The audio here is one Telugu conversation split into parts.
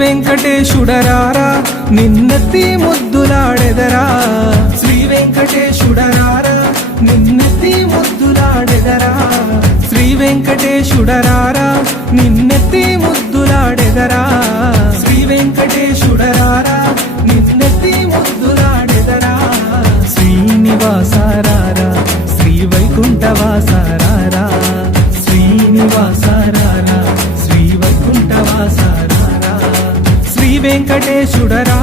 వెంకటేశుడరారా నిన్నెత్తి ముద్దులాడెదరా శ్రీ వెంకటేశుడరారా నిన్నెత్తి ముద్దులాడెదరా శ్రీ వెంకటేశుడరారా నిన్నెత్తి ముద్దులాడెదరా శ్రీ వెంకటేశుడరారా నిన్నెత్తి ముద్దులాడెదరా శ్రీనివాసరారా శ్రీ వైకుంఠవాసరారా శ్రీనివాసరారా శ్రీ వైకుంఠవాసరారా శ్రీ వెంకటేశుడరారా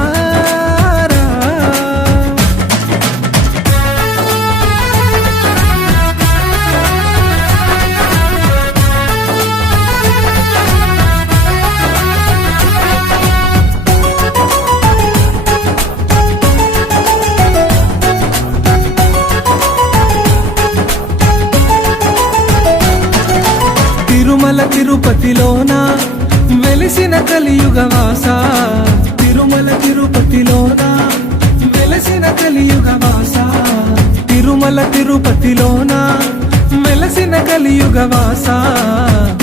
తిరుమల తిరుపతిలోన వెలిసిన కలియుగవాస తిరుమల తిరుపతిలోన వెలసిన కలియుగవాస తిరుమల తిరుపతిలోన వెలసిన కలియుగవాస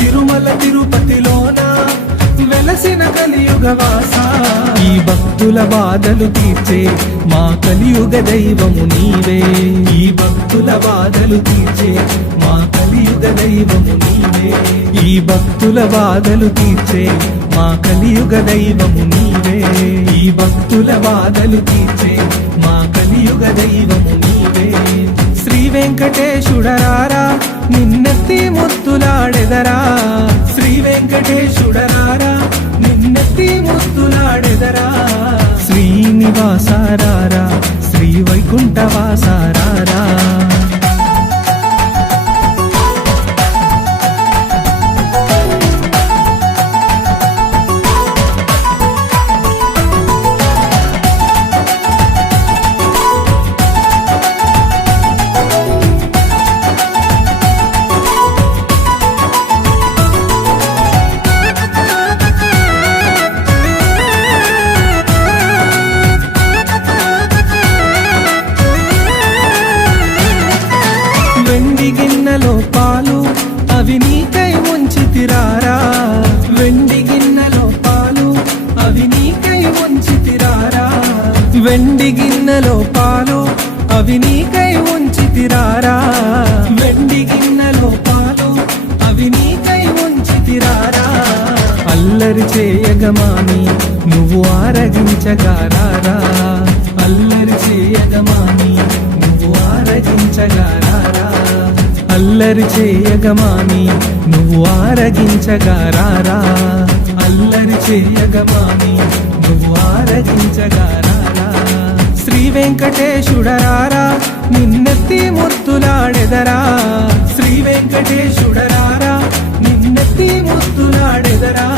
తిరుమల తిరుపతిలోన వెలసిన కలియుగవాస ఈ భక్తుల బాధలు తీర్చే మా కలియుగ దైవము నీవే ఈ భక్తుల బాధలు తీర్చే మా కలియుగ దైవము నీవే ఈ భక్తుల బాధలు తీర్చే మా కలియుగ దైవము నీవే ఈ భక్తుల బాధలు తీర్చే మా కలియుగ దైవము నీవే శ్రీ వెంకటేశుడరారా నిన్నెత్తి ముద్దులాడెదరా శ్రీ వెంకటేశుడరారా నిన్నెత్తి ముద్దులాడెదరా శ్రీనివాసరారా శ్రీ వైకుంఠవాసరారా వెండి గిన్నెలో పాలు అవి నీకై ఉంచితిరారా వెండి గిన్నెలో పాలు అవి నీకై ఉంచితిరారా వెండి గిన్నెలో పాలు అవి నీకై ఉంచితిరారా వెండి గిన్నెలో పాలు అవి నీకై ఉంచితిరారా అల్లరి చేయగమాని నువ్వు ఆరగించగారారా అల్లరి చేయగమాని నువ్వు ఆరగించగారారా అల్లరి చేయగమాని నువ్వు ఆరగించగారారా అల్లరి చేయగమాని నువ్వు ఆరగించగారారా శ్రీ వెంకటేశుడరారా నిన్నెత్తి ముద్దులాడెదరా శ్రీ వెంకటేశుడరారా నిన్నెత్తి ముద్దులాడెదరా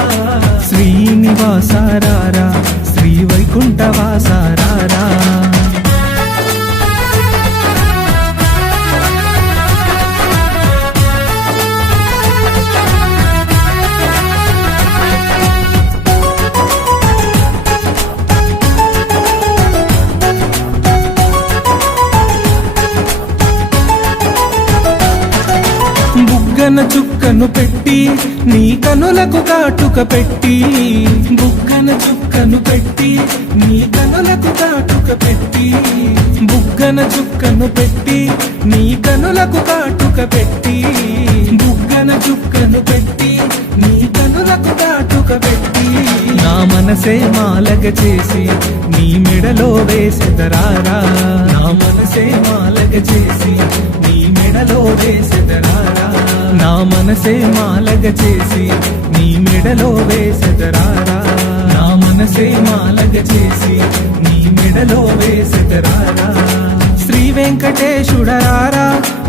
శ్రీనివాసరారా శ్రీ వైకుంఠవాసరారా బుగ్గన చుక్కను పెట్టి నీ కనులకు కాటుక పెట్టి బుగ్గన చుక్కను పెట్టి నీ కనులకు కాటుక పెట్టి బుగ్గన చుక్కను పెట్టి నీ కనులకు కాటుక పెట్టి బుగ్గన చుక్కను పెట్టి నీ కనులకు కాటుక పెట్టి నా మనసే మాలగ చేసి నీ మెడలో వేసెదరారా నా మనసే మాలగ చేసి నీ మెడలో వేసెదరారా నా మనసే మాలగ చేసి నీ మెడలో వేసెదరారా నా మనసే మాలగ చేసి నీ మెడలో వేసెదరారా శ్రీ వెంకటేశుడరారా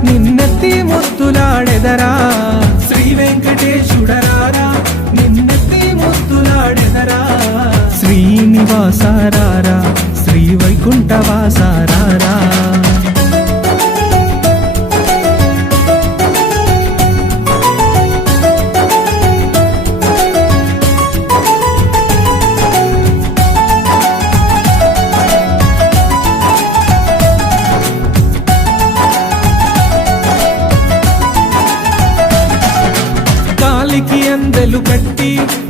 నిన్నెత్తి ముద్దులాడెదరా శ్రీ వెంకటేశుడరారా నిన్నెత్తి ముద్దులాడెదరా శ్రీనివాసరారా శ్రీ వైకుంఠవాసరారా అందెలు కట్టి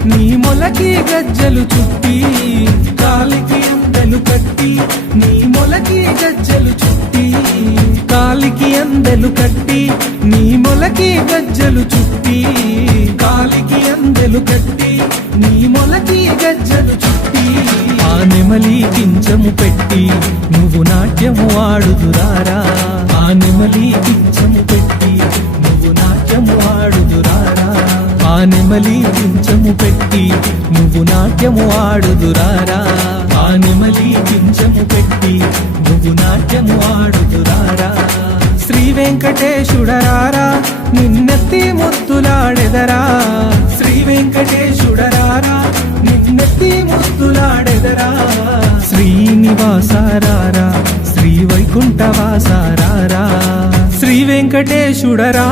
నీ మొలకి గజ్జలు చుట్టి కాలికి అందెలు కట్టి నీ మొలకి గజ్జలు చుట్టి కాలికి అందెలు కట్టి నీ మొలకి గజ్జలు చుట్టి కాలికి అందెలు కట్టి నీ మొలకి గజ్జలు చుట్టి ఆ నెమలి కించము పెట్టి నువ్వు నాట్యము ఆడుదురారా ఆ నెమలి కించము పెట్టి నువ్వు నాట్యము ఆడుదురారా ఆ నెమలి కించము పెట్టి నువ్వు నాట్యము ఆడుదురారా ఆ నెమలి కించము పెట్టి నువ్వు నాట్యము ఆడుదురారా శ్రీ వెంకటేశుడరారా నిన్నెత్తి ముద్దులాడెదరా శ్రీ వెంకటేశుడరారా నిన్నెత్తి ముద్దులాడెదరా శ్రీనివాసారారా శ్రీ వైకుంఠవాసారారా శ్రీ వెంకటేశుడరా